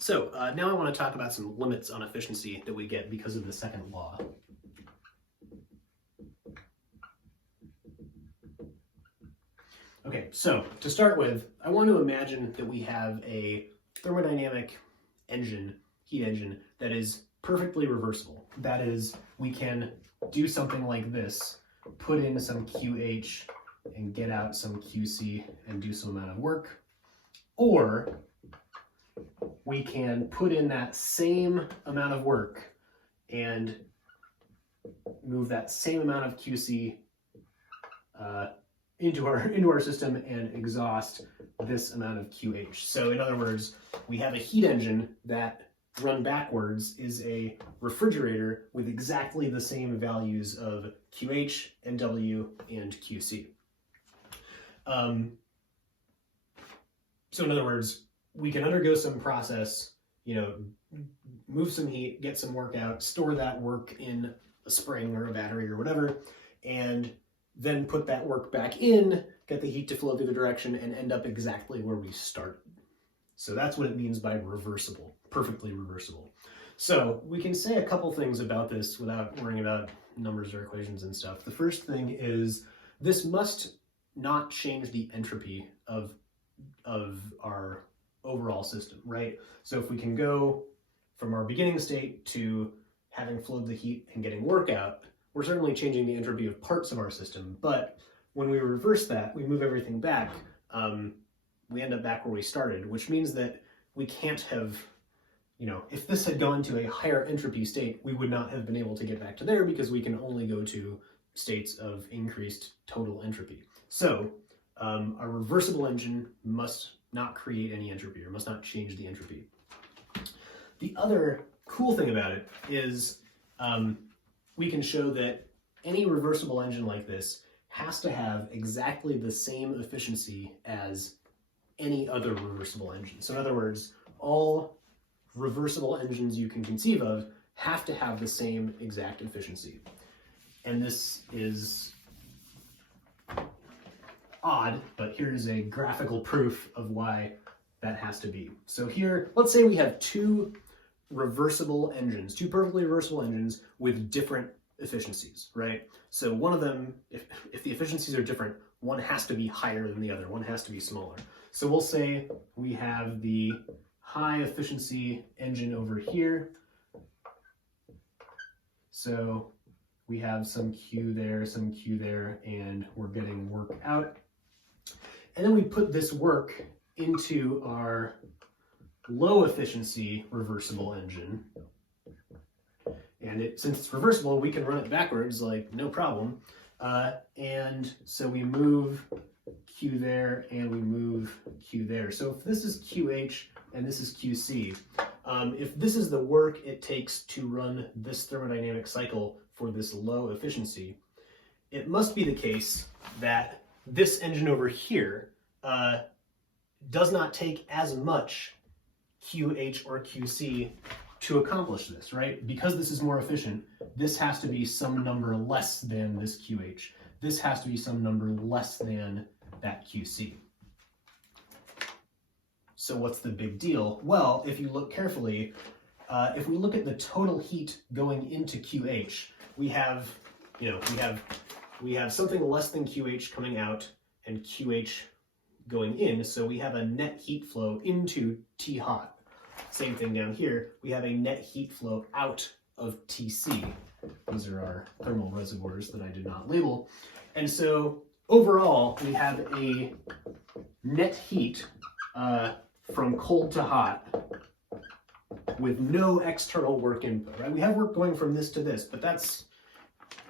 So now I want to talk about some limits on efficiency that we get because of the second law. Okay, so to start with, I want to imagine that we have a thermodynamic engine, heat engine, that is perfectly reversible. That is, we can do something like this, put in some QH and get out some QC and do some amount of work. Or we can put in that same amount of work and move that same amount of QC into our system and exhaust this amount of QH. So in other words, we have a heat engine that run backwards is a refrigerator with exactly the same values of QH, NW, and QC. So in other words, we can undergo some process, move some heat, get some work out, store that work in a spring or a battery or whatever, and then put that work back in, get the heat to flow through the direction, and end up exactly where we started. So that's what it means by reversible, perfectly reversible. So we can say a couple things about this without worrying about numbers or equations and stuff. The first thing is this must not change the entropy of our overall system, right? So if we can go from our beginning state to having flowed the heat and getting work out, we're certainly changing the entropy of parts of our system, but when we reverse that, we move everything back, we end up back where we started, which means that we can't have, if this had gone to a higher entropy state, we would not have been able to get back to there because we can only go to states of increased total entropy. So a reversible engine must not create any entropy or must not change the entropy. The other cool thing about it is we can show that any reversible engine like this has to have exactly the same efficiency as any other reversible engine. So in other words, all reversible engines you can conceive of have to have the same exact efficiency. And this is odd, but here's a graphical proof of why that has to be. So here, let's say we have two reversible engines, two perfectly reversible engines with different efficiencies, right? So one of them, if the efficiencies are different, one has to be higher than the other, one has to be smaller. So we'll say we have the high efficiency engine over here. So we have some Q there, and we're getting work out. And then we put this work into our low efficiency reversible engine. And since it's reversible, we can run it backwards, like no problem. And so we move Q there and we move Q there. So if this is QH and this is QC, if this is the work it takes to run this thermodynamic cycle for this low efficiency, it must be the case that this engine over here does not take as much QH or QC to accomplish this, right? Because this is more efficient, this has to be some number less than this QH. This has to be some number less than that QC. So what's the big deal? Well, if you look carefully, if we look at the total heat going into QH, we have something less than QH coming out and QH going in, so we have a net heat flow into T hot. Same thing down here, we have a net heat flow out of TC. These are our thermal reservoirs that I did not label. And so overall, we have a net heat from cold to hot with no external work input, right? We have work going from this to this, but that's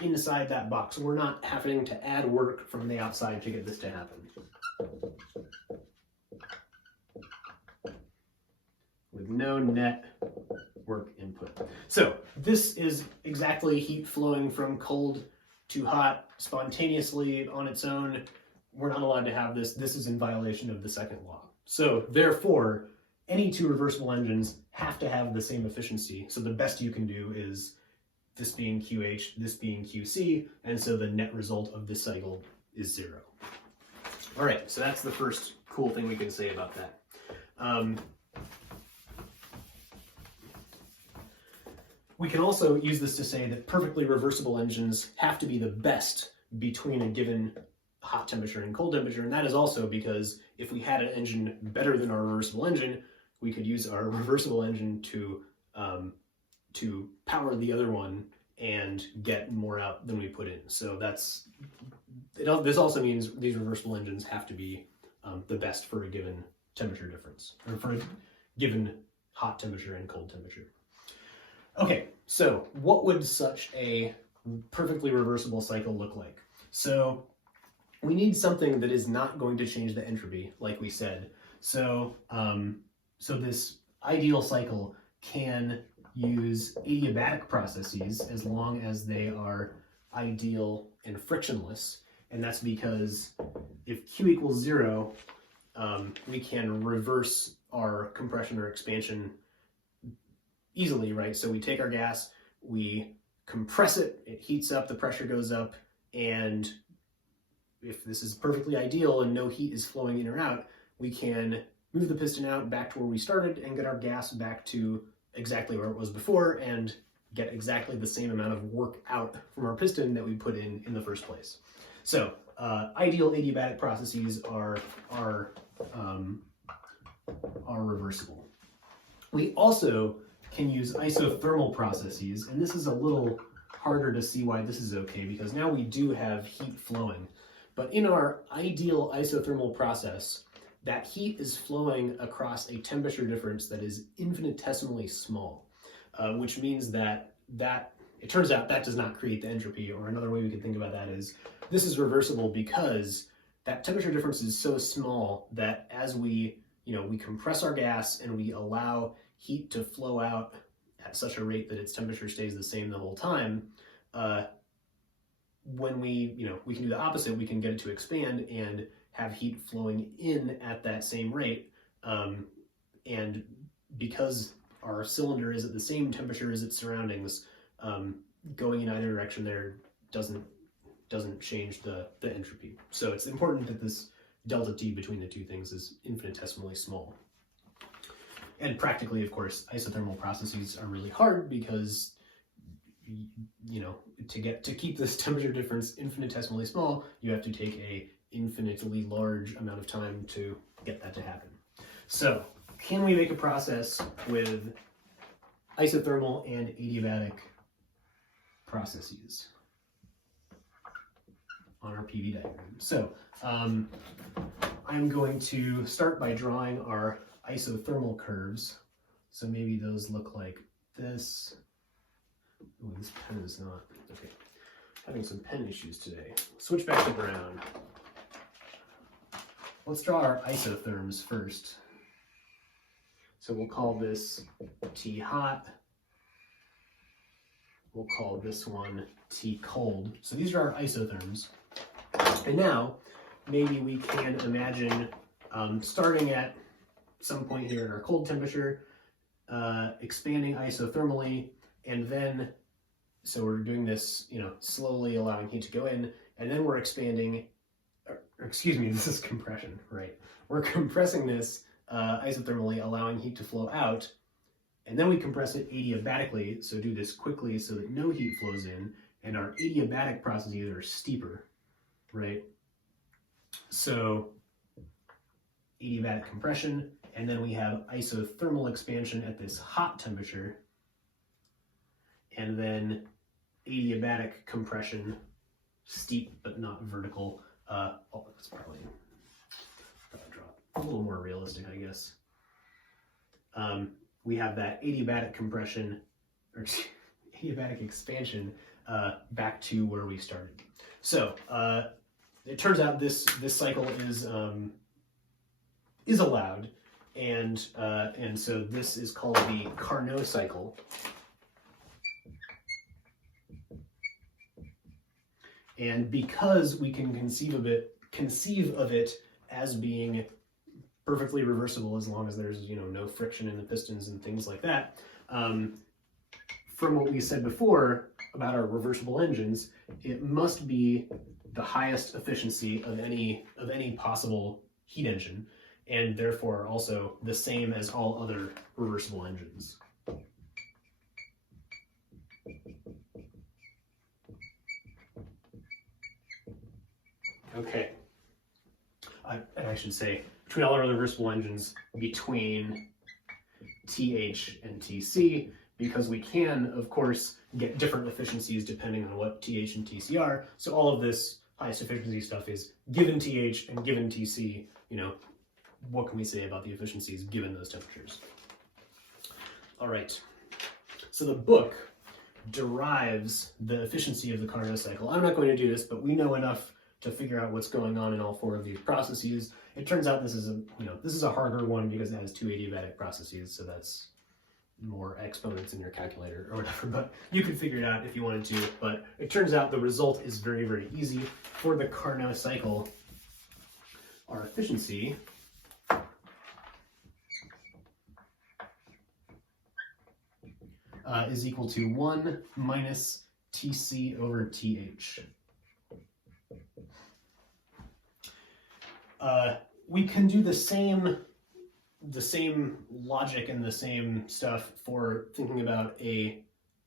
inside that box. We're not having to add work from the outside to get this to happen. With no net work input. So this is exactly heat flowing from cold to hot spontaneously on its own. We're not allowed to have this. This is in violation of the second law. So therefore, any two reversible engines have to have the same efficiency. So the best you can do is this being QH, this being QC, and so the net result of this cycle is 0. All right, so that's the first cool thing we can say about that. We can also use this to say that perfectly reversible engines have to be the best between a given hot temperature and cold temperature, and that is also because if we had an engine better than our reversible engine, we could use our reversible engine to power the other one and get more out than we put in. So that's it. This also means these reversible engines have to be the best for a given temperature difference, or for a given hot temperature and cold temperature. Okay, so what would such a perfectly reversible cycle look like? So we need something that is not going to change the entropy, like we said. So, so this ideal cycle can use adiabatic processes as long as they are ideal and frictionless. And that's because if Q equals 0, we can reverse our compression or expansion easily, right? So we take our gas, we compress it, it heats up, the pressure goes up, and if this is perfectly ideal and no heat is flowing in or out, we can move the piston out back to where we started and get our gas back to exactly where it was before and get exactly the same amount of work out from our piston that we put in the first place. So ideal adiabatic processes are reversible. We also can use isothermal processes, and this is a little harder to see why this is okay, because now we do have heat flowing. But in our ideal isothermal process, that heat is flowing across a temperature difference that is infinitesimally small, which means that it turns out that does not create the entropy. Or another way we could think about that is this is reversible because that temperature difference is so small that as we compress our gas and we allow heat to flow out at such a rate that its temperature stays the same the whole time, when we can do the opposite, we can get it to expand and have heat flowing in at that same rate. And because our cylinder is at the same temperature as its surroundings, going in either direction there doesn't change the entropy. So it's important that this delta T between the two things is infinitesimally small. And practically, of course, isothermal processes are really hard because to keep this temperature difference infinitesimally small, you have to take a infinitely large amount of time to get that to happen. So, can we make a process with isothermal and adiabatic processes on our PV diagram? So, I'm going to start by drawing our isothermal curves. So maybe those look like this. Ooh, this pen is not, okay. Having some pen issues today. Switch back to brown. Let's draw our isotherms first. So we'll call this T hot. We'll call this one T cold. So these are our isotherms. And now, maybe we can imagine starting at some point here at our cold temperature, expanding isothermally, and then, so we're doing this, slowly allowing heat to go in, and then we're expanding, excuse me, this is compression, right? We're compressing this isothermally, allowing heat to flow out, and then we compress it adiabatically, so do this quickly so that no heat flows in, and our adiabatic processes are steeper, right? So adiabatic compression, and then we have isothermal expansion at this hot temperature, and then adiabatic compression, steep but not vertical. That's probably a little more realistic, I guess. We have that adiabatic compression, or adiabatic expansion, back to where we started. So it turns out this cycle is allowed, and so this is called the Carnot cycle. And because we can conceive of it as being perfectly reversible as long as there's no friction in the pistons and things like that, from what we said before about our reversible engines, it must be the highest efficiency of any possible heat engine, and therefore also the same as all other reversible engines. Okay. And I should say, between all our reversible engines, between TH and TC, because we can, of course, get different efficiencies depending on what TH and TC are. So all of this highest efficiency stuff is given TH and given TC, you know, what can we say about the efficiencies given those temperatures? All right. So the book derives the efficiency of the Carnot cycle. I'm not going to do this, but we know enough to figure out what's going on in all four of these processes. It turns out this is a harder one because it has two adiabatic processes, so that's more exponents in your calculator or whatever, but you could figure it out if you wanted to. But it turns out the result is very, very easy. For the Carnot cycle, our efficiency is equal to 1 minus TC over TH. We can do the same logic and the same stuff for thinking about a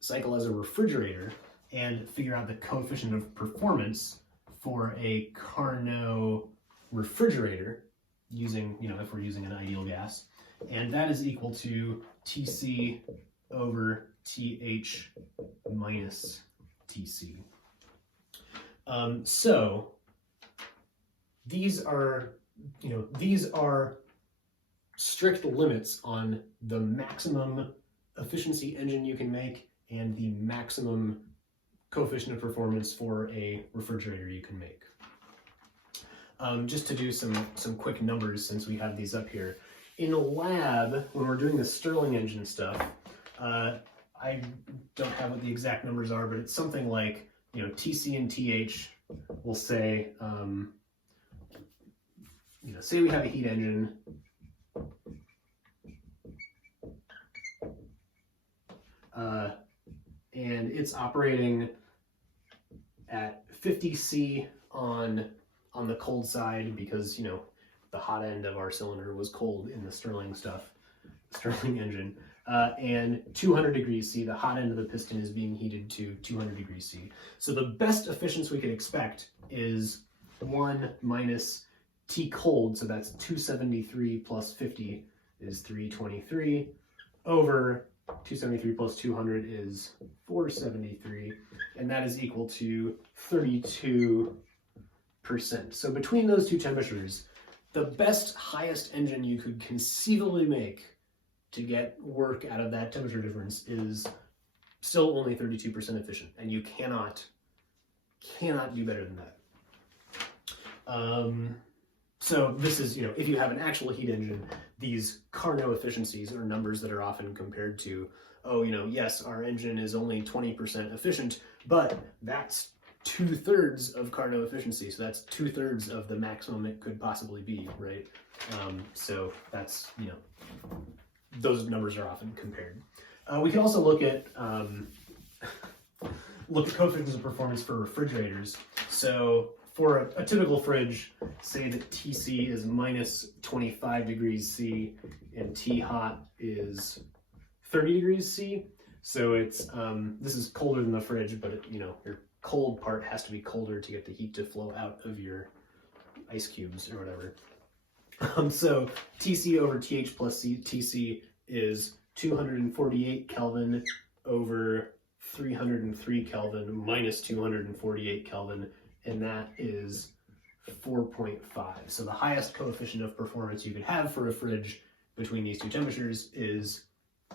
cycle as a refrigerator and figure out the coefficient of performance for a Carnot refrigerator using, if we're using an ideal gas. And that is equal to TC over TH minus TC. So these are strict limits on the maximum efficiency engine you can make and the maximum coefficient of performance for a refrigerator you can make. Just to do some quick numbers since we have these up here. In a lab, when we're doing the Stirling engine stuff, I don't have what the exact numbers are, but it's something like, TC and TH will say, say we have a heat engine, and it's operating at 50 C on the cold side because, the hot end of our cylinder was cold in the Stirling engine. And 200 degrees C, the hot end of the piston is being heated to 200 degrees C. So the best efficiency we could expect is 1 minus T cold, so that's 273 plus 50 is 323, over 273 plus 200 is 473, and that is equal to 32%. So between those two temperatures, the best highest engine you could conceivably make to get work out of that temperature difference is still only 32% efficient, and you cannot do better than that. So this is, if you have an actual heat engine, these Carnot efficiencies are numbers that are often compared to, yes, our engine is only 20% efficient, but that's 2/3 of Carnot efficiency. So that's 2/3 of the maximum it could possibly be, right? So that's, those numbers are often compared. We can also look at coefficients of performance for refrigerators. So for a typical fridge, say that TC is minus 25 degrees C and T hot is 30 degrees C. So it's this is colder than the fridge, but your cold part has to be colder to get the heat to flow out of your ice cubes or whatever. So TC over TH plus TC is 248 Kelvin over 303 Kelvin minus 248 Kelvin, and that is 4.5. So the highest coefficient of performance you could have for a fridge between these two temperatures is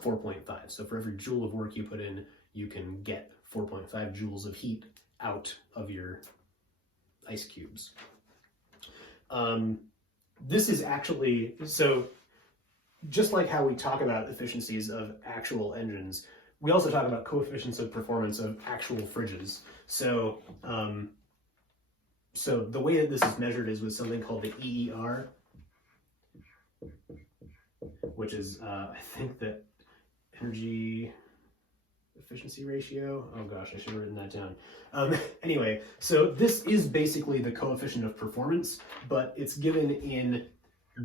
4.5. So for every joule of work you put in, you can get 4.5 joules of heat out of your ice cubes. This is actually, so just like how we talk about efficiencies of actual engines, we also talk about coefficients of performance of actual fridges. So, so the way that this is measured is with something called the EER, which is, I think that energy efficiency ratio. Oh gosh, I should have written that down. Anyway, so this is basically the coefficient of performance, but it's given in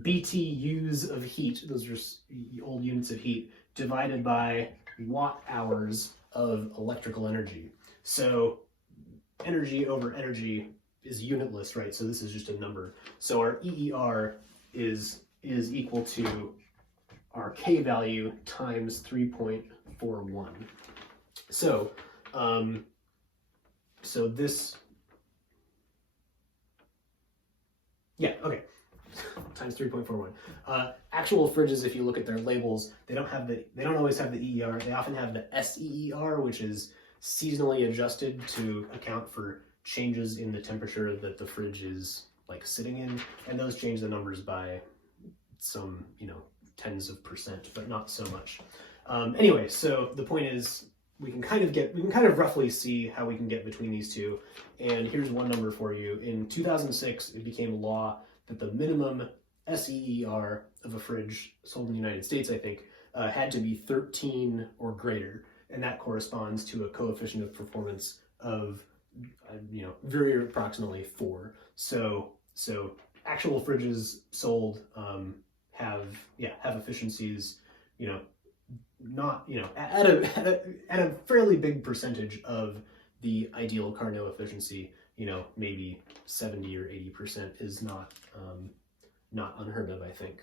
BTUs of heat, those are old units of heat, divided by watt hours of electrical energy. So energy over energy unitless, right? So this is just a number. So our EER is equal to our K value times 3.41. So, so this, yeah, okay, times 3.41. Actual fridges, if you look at their labels, they don't always have the EER. They often have the SEER, which is seasonally adjusted to account for changes in the temperature that the fridge is like sitting in, and those change the numbers by some, tens of percent, but not so much. Anyway, so the point is, we can kind of roughly see how we can get between these two. And here's one number for you. In 2006, it became law that the minimum SEER of a fridge sold in the United States, I think, had to be 13 or greater. And that corresponds to a coefficient of performance of, very approximately 4. So actual fridges sold have efficiencies, not, at a fairly big percentage of the ideal Carnot efficiency. Maybe 70 or 80% is not unheard of, I think.